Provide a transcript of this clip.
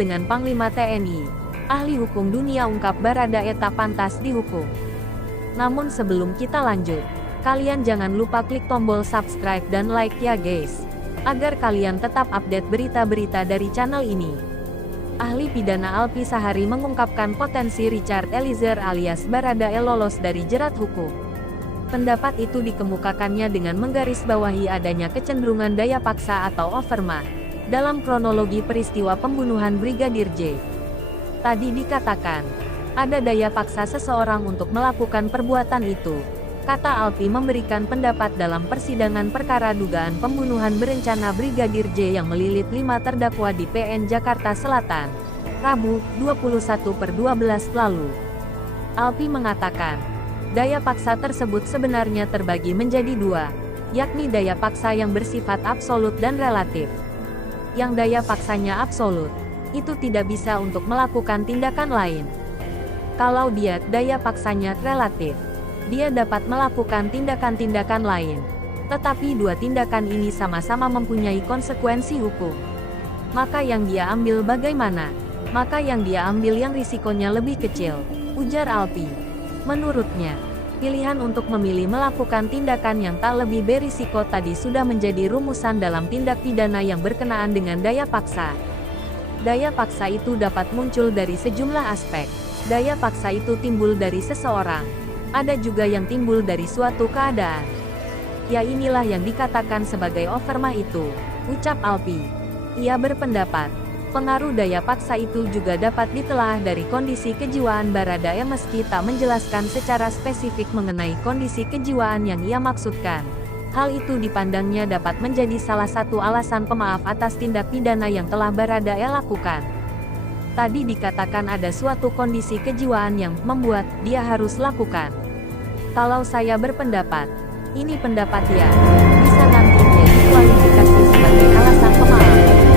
dengan Panglima TNI. Ahli hukum dunia ungkap Baradae tak pantas dihukum. Namun sebelum kita lanjut, kalian jangan lupa klik tombol subscribe dan like ya guys, agar kalian tetap update berita-berita dari channel ini. Ahli pidana Alpi Sahari mengungkapkan potensi Richard Eliezer alias Baradae lolos dari jerat hukum. Pendapat itu dikemukakannya dengan menggarisbawahi adanya kecenderungan daya paksa atau overmacht dalam kronologi peristiwa pembunuhan Brigadir J. Tadi dikatakan, ada daya paksa seseorang untuk melakukan perbuatan itu, kata Alpi memberikan pendapat dalam persidangan perkara dugaan pembunuhan berencana Brigadir J yang melilit 5 terdakwa di PN Jakarta Selatan, Rabu, 21/12 lalu. Alpi mengatakan, daya paksa tersebut sebenarnya terbagi menjadi dua, yakni daya paksa yang bersifat absolut dan relatif. Yang daya paksanya absolut, itu tidak bisa untuk melakukan tindakan lain. Kalau dia daya paksanya relatif, dia dapat melakukan tindakan-tindakan lain. Tetapi dua tindakan ini sama-sama mempunyai konsekuensi hukum. Maka yang dia ambil bagaimana? Maka yang dia ambil yang risikonya lebih kecil, ujar Alpi. Menurutnya, pilihan untuk memilih melakukan tindakan yang tak lebih berisiko tadi sudah menjadi rumusan dalam tindak pidana yang berkenaan dengan daya paksa. Daya paksa itu dapat muncul dari sejumlah aspek. Daya paksa itu timbul dari seseorang. Ada juga yang timbul dari suatu keadaan. Ya inilah yang dikatakan sebagai overmacht itu, ucap Alpi. Ia berpendapat, pengaruh daya paksa itu juga dapat ditelaah dari kondisi kejiwaan Baradae meski tak menjelaskan secara spesifik mengenai kondisi kejiwaan yang ia maksudkan. Hal itu dipandangnya dapat menjadi salah satu alasan pemaaf atas tindak pidana yang telah Baradae lakukan. Tadi dikatakan ada suatu kondisi kejiwaan yang membuat dia harus lakukan. Kalau saya berpendapat, ini pendapat ya, bisa nanti dikualifikasi sebagai alasan pemaaf.